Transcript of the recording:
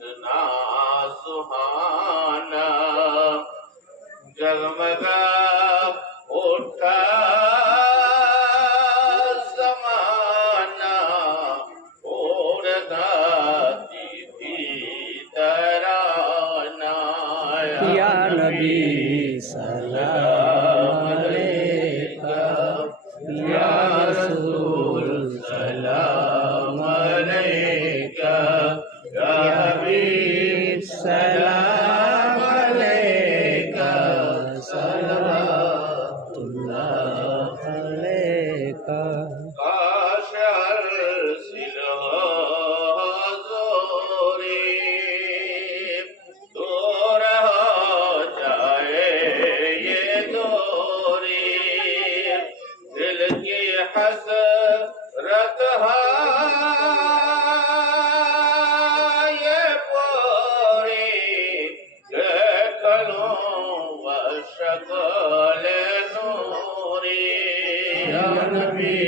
कितना सुहाना जगमगा उठा समाना और गाती थी तराना या नबी सलाम अलैका या रसूल सलाम अलैका या हबीब सलाम अलैका सल्लल्लाहु अलैका काश जोरी दूर हो जाए ये दूरी दिल की हसरत ये पूरी देख लूं शक्ल नूरी या नबी